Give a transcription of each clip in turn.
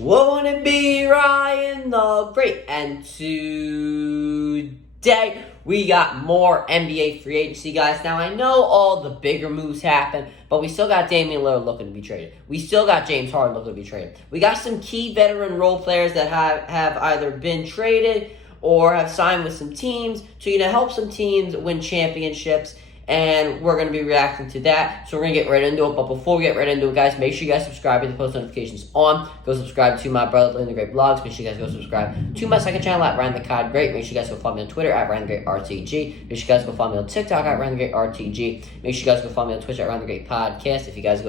Won't it be Ryan the Great? And today we got more NBA free agency, guys. Now I know all the bigger moves happen, but we still got Damian Lillard looking to be traded. We still got James Harden looking to be traded. We got some key veteran role players that have either been traded or have signed with some teams to help some teams win championships. And we're going to be reacting to that. So we're going to get right into it. But before we get right into it, guys, make sure you guys subscribe with the post notifications on. Go subscribe to my brother, Ryan the Great Vlogs. Make sure you guys go subscribe to my second channel at Ryan the Cod Great. Make sure you guys go follow me on Twitter at Ryan the Great RTG. Make sure you guys go follow me on TikTok at Ryan the Great RTG. Make sure you guys go follow me on Twitch at Ryan the Great Podcast. If you guys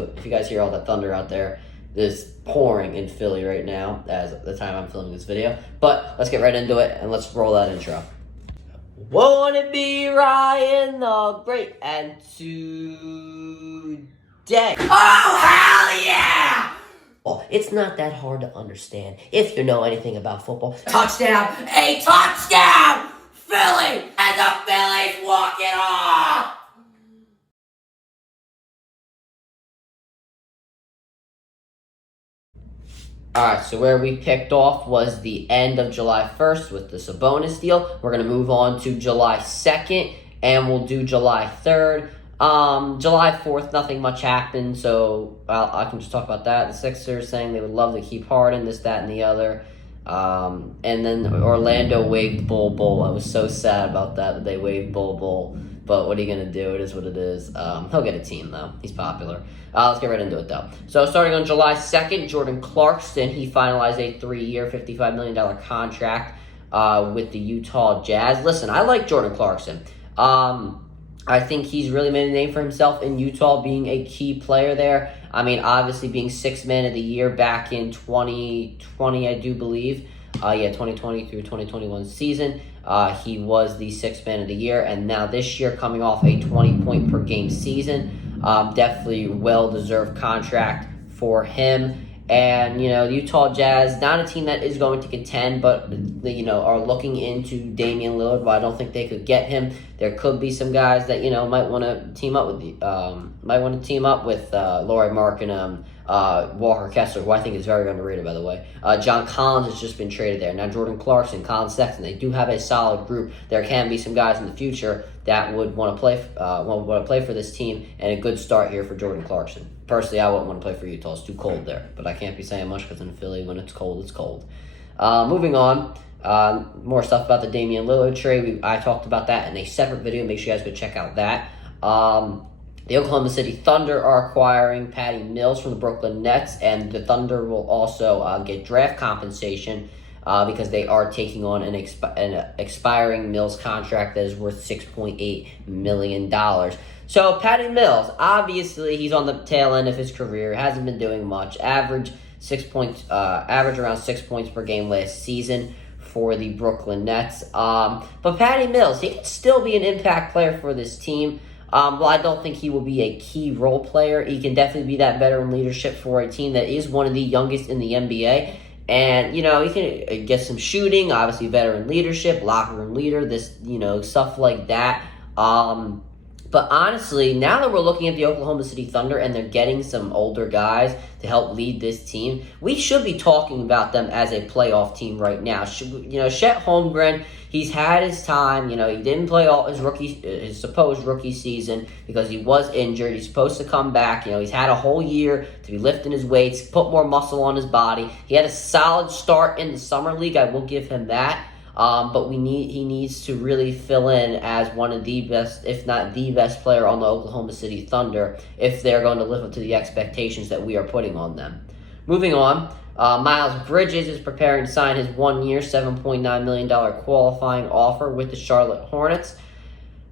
hear all that thunder out there, it's pouring in Philly right now as the time I'm filming this video. But let's get right into it and let's roll that intro. Won't it be Ryan the Great? And today, oh hell yeah! Well, it's not that hard to understand if you know anything about football. Touchdown! A touchdown! Philly! And the Phillies walk it off! Alright, so where we picked off was the end of July 1st with the Sabonis deal. We're going to move on to July 2nd, and we'll do July 3rd. July 4th, nothing much happened, so I can just talk about that. The Sixers saying they would love to keep Harden, this, that, and the other. And then Orlando waived Bol Bol. I was so sad about that they waived Bol Bol. But what are you going to do? It is what it is. He'll get a team, though. He's popular. Let's get right into it, though. So, starting on July 2nd, Jordan Clarkson, he finalized a 3-year, $55 million contract with the Utah Jazz. Listen, I like Jordan Clarkson. I think he's really made a name for himself in Utah, being a key player there. I mean, obviously, being Sixth Man of the Year back in 2020, I do believe. 2020 through 2021 season. He was the Sixth Man of the Year, and now this year coming off a 20-point-per-game season. Definitely well-deserved contract for him. And, the Utah Jazz, not a team that is going to contend, but, are looking into Damian Lillard. But I don't think they could get him. There could be some guys that, might want to team up with Lauri Markkanen, Walker Kessler, who I think is very underrated, by the way. John Collins has just been traded there. Now, Jordan Clarkson, Colin Sexton, they do have a solid group. There can be some guys in the future that would want to play for this team, and a good start here for Jordan Clarkson. Personally, I wouldn't want to play for Utah. It's too cold there, but I can't be saying much because in Philly, when it's cold, it's cold. Moving on, more stuff about the Damian Lillard trade. I talked about that in a separate video. Make sure you guys go check out that. The Oklahoma City Thunder are acquiring Patty Mills from the Brooklyn Nets, and the Thunder will also get draft compensation because they are taking on an expiring Mills contract that is worth $6.8 million. So Patty Mills, obviously, he's on the tail end of his career. Hasn't been doing much. Average around 6 points per game last season for the Brooklyn Nets. But Patty Mills, he can still be an impact player for this team. Well, I don't think he will be a key role player. He can definitely be that veteran leadership for a team that is one of the youngest in the NBA. And, he can get some shooting, obviously veteran leadership, locker room leader, stuff like that. But honestly, now that we're looking at the Oklahoma City Thunder and they're getting some older guys to help lead this team, we should be talking about them as a playoff team right now. Chet Holmgren, he's had his time. He didn't play all his supposed rookie season because he was injured. He's supposed to come back. He's had a whole year to be lifting his weights, put more muscle on his body. He had a solid start in the summer league. I will give him that. But he needs to really fill in as one of the best, if not the best player on the Oklahoma City Thunder if they're going to live up to the expectations that we are putting on them. Moving on, Miles Bridges is preparing to sign his 1-year, $7.9 million qualifying offer with the Charlotte Hornets.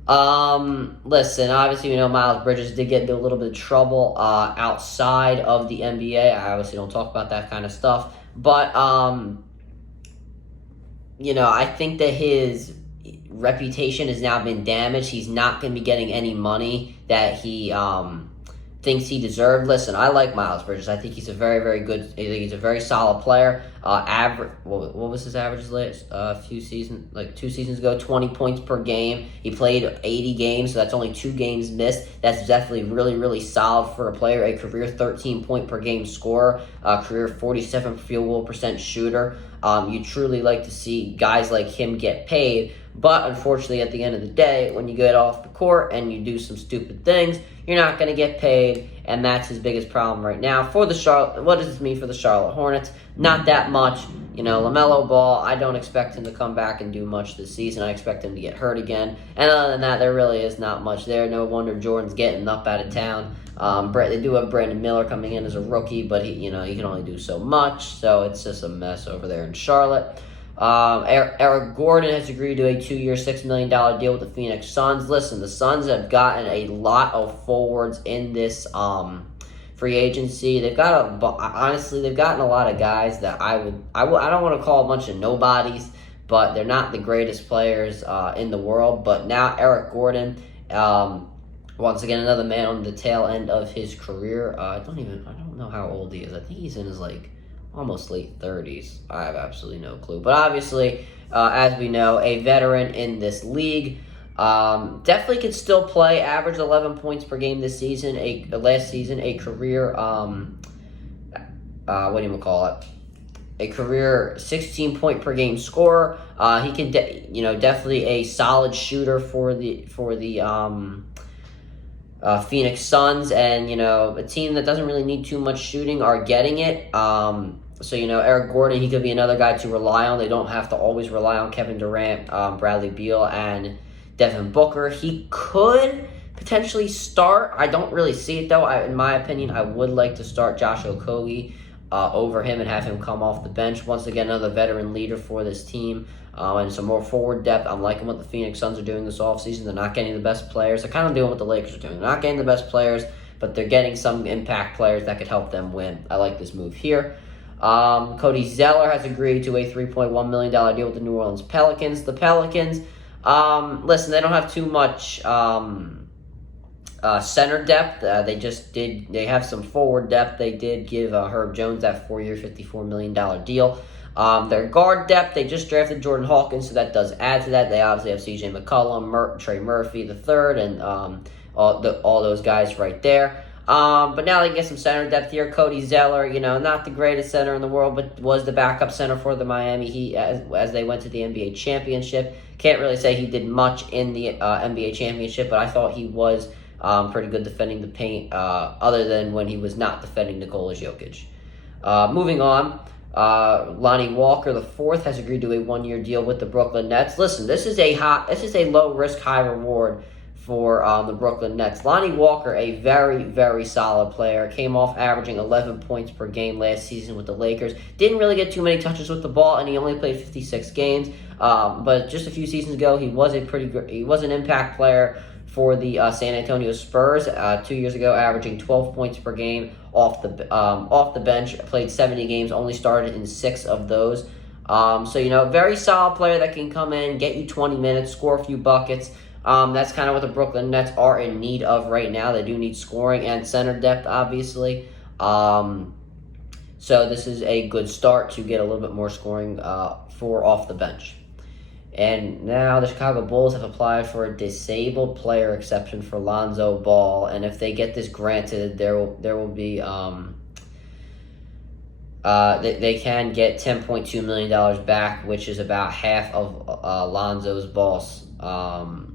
Listen, obviously, Miles Bridges did get into a little bit of trouble outside of the NBA. I obviously don't talk about that kind of stuff. But, I think that his reputation has now been damaged. He's not going to be getting any money that he thinks he deserved. Listen, I like Miles Bridges. I think he's a very, very good. I think he's a very solid player. Average. What was his average last few seasons? Like 2 seasons ago, 20 points per game. He played 80 games, so that's only 2 games missed. That's definitely really, really solid for a player. A career 13 point per game scorer. Career 47 field goal percent shooter. You truly like to see guys like him get paid. But unfortunately, at the end of the day, when you get off the court and you do some stupid things, you're not going to get paid, and that's his biggest problem right now. For the Charlotte, what does this mean for the Charlotte Hornets? Not that much. LaMelo Ball, I don't expect him to come back and do much this season. I expect him to get hurt again. And other than that, there really is not much there. No wonder Jordan's getting up out of town. They do have Brandon Miller coming in as a rookie, but he can only do so much. So it's just a mess over there in Charlotte. Eric Gordon has agreed to a 2-year, $6 million deal with the Phoenix Suns. Listen, the Suns have gotten a lot of forwards in this free agency. They've gotten a lot of guys that I don't want to call a bunch of nobodies, but they're not the greatest players in the world. But now Eric Gordon, once again, another man on the tail end of his career. I don't know how old he is. I think he's in his almost late 30s. I have absolutely no clue. But obviously, as we know, a veteran in this league. Definitely could still play. Averaged 11 points per game this season. Last season, a career, a career 16 point per game scorer. He can, definitely a solid shooter for the Phoenix Suns, and a team that doesn't really need too much shooting are getting it. So Eric Gordon, he could be another guy to rely on. They don't have to always rely on Kevin Durant, Bradley Beal, and Devin Booker. He could potentially start. I don't really see it though. In my opinion, I would like to start Josh Okogie over him and have him come off the bench. Once again, another veteran leader for this team. And some more forward depth. I'm liking what the Phoenix Suns are doing this offseason. They're not getting the best players. They're kind of doing what the Lakers are doing. They're not getting the best players, but they're getting some impact players that could help them win. I like this move here. Cody Zeller has agreed to a $3.1 million deal with the New Orleans Pelicans. The Pelicans, listen, they don't have too much center depth. They have some forward depth. They did give Herb Jones that 4-year, $54 million deal. Their guard depth, they just drafted Jordan Hawkins, so that does add to that. They obviously have C.J. McCollum, Trey Murphy III, and all those guys right there. But now they get some center depth here. Cody Zeller, not the greatest center in the world, but was the backup center for the Miami Heat as they went to the NBA championship. Can't really say he did much in the NBA championship, but I thought he was pretty good defending the paint, other than when he was not defending Nikola Jokic. Moving on. Lonnie Walker IV has agreed to a 1-year deal with the Brooklyn Nets. Listen, this is a low risk, high reward for the Brooklyn Nets. Lonnie Walker, a very, very solid player, came off averaging 11 points per game last season with the Lakers. Didn't really get too many touches with the ball, and he only played 56 games. But just a few seasons ago, he was an impact player for the San Antonio Spurs. 2 years ago, averaging 12 points per game off the bench. Played 70 games, only started in 6 of those. Very solid player that can come in, get you 20 minutes, score a few buckets. That's kind of what the Brooklyn Nets are in need of right now. They do need scoring and center depth, obviously. So this is a good start to get a little bit more scoring for off the bench. And now the Chicago Bulls have applied for a disabled player exception for Lonzo Ball, and if they get this granted, there will be they can get $10.2 million back, which is about half of Lonzo's Ball's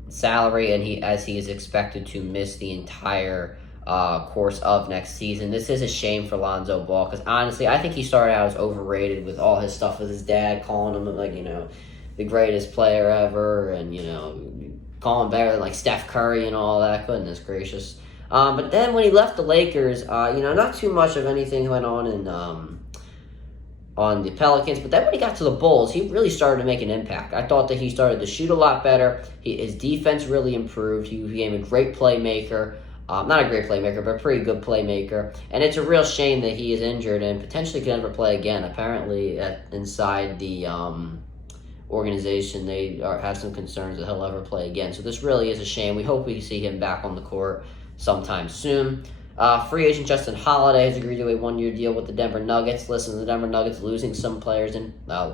salary, and he is expected to miss the entire course of next season. This is a shame for Lonzo Ball, because honestly, I think he started out as overrated with all his stuff with his dad, calling him the greatest player ever, and calling him better than Steph Curry and all that. Goodness gracious. But then when he left the Lakers, not too much of anything went on on the Pelicans, but then when he got to the Bulls, he really started to make an impact. I thought that he started to shoot a lot better. His defense really improved. He became a great playmaker. Not a great playmaker, but a pretty good playmaker. And it's a real shame that he is injured and potentially can never play again. Apparently, inside the organization, they have some concerns that he'll ever play again. So this really is a shame. We hope we see him back on the court sometime soon. Free agent Justin Holiday has agreed to a 1-year deal with the Denver Nuggets. Listen, the Denver Nuggets losing some players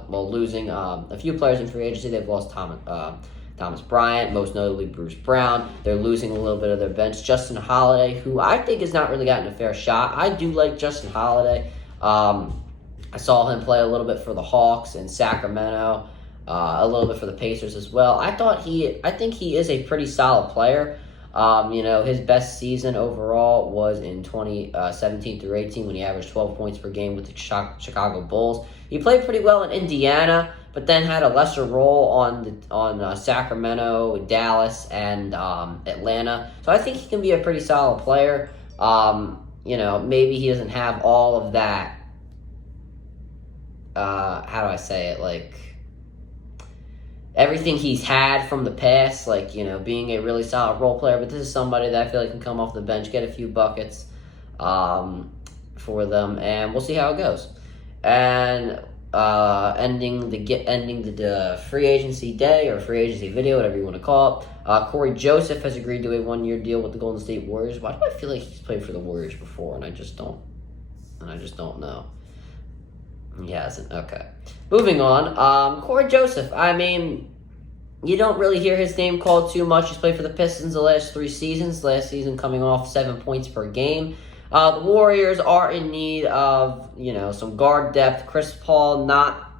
losing a few players in free agency. They've lost Thomas Bryant, most notably Bruce Brown. They're losing a little bit of their bench. Justin Holiday, who I think has not really gotten a fair shot. I do like Justin Holiday. I saw him play a little bit for the Hawks in Sacramento, a little bit for the Pacers as well. I think he is a pretty solid player. His best season overall was in 2017 through 18 when he averaged 12 points per game with the Chicago Bulls. He played pretty well in Indiana, but then had a lesser role on Sacramento, Dallas, and Atlanta. So I think he can be a pretty solid player. Maybe he doesn't have all of that. How do I say it? Like, everything he's had from the past, being a really solid role player. But this is somebody that I feel like can come off the bench, get a few buckets for them, and we'll see how it goes. And ending the free agency day or free agency video, whatever you want to call it. Corey Joseph has agreed to a 1-year deal with the Golden State Warriors. Why do I feel like he's played for the Warriors before, and I just don't know. He hasn't. Okay. Moving on. Corey Joseph. I mean, you don't really hear his name called too much. He's played for the Pistons the last 3 seasons. Last season coming off 7 points per game. The Warriors are in need of, some guard depth. Chris Paul, not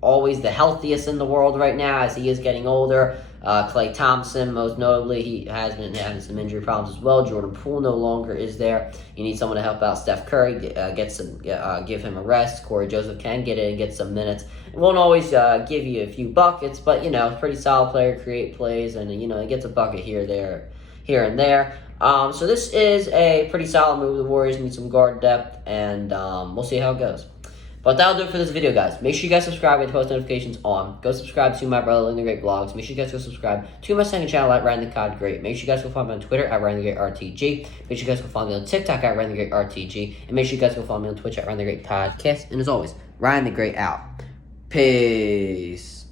always the healthiest in the world right now as he is getting older. Klay Thompson, most notably, he has been having some injury problems as well. Jordan Poole no longer is there. You need someone to help out Steph Curry, give him a rest. Corey Joseph can get in and get some minutes. It won't always give you a few buckets, but, pretty solid player, create plays, and, he gets a bucket here and there. So this is a pretty solid move. The Warriors need some guard depth, and we'll see how it goes. But that'll do it for this video, guys. Make sure you guys subscribe with post notifications on. Go subscribe to my brother in the Great Vlogs. Make sure you guys go subscribe to my second channel at Ryan the COD Great. Make sure you guys go follow me on Twitter at Ryan the Great RTG. Make sure you guys go follow me on TikTok at Ryan the Great RTG. And make sure you guys go follow me on Twitch at Ryan the Great Podcast. And as always, Ryan the Great out. Peace.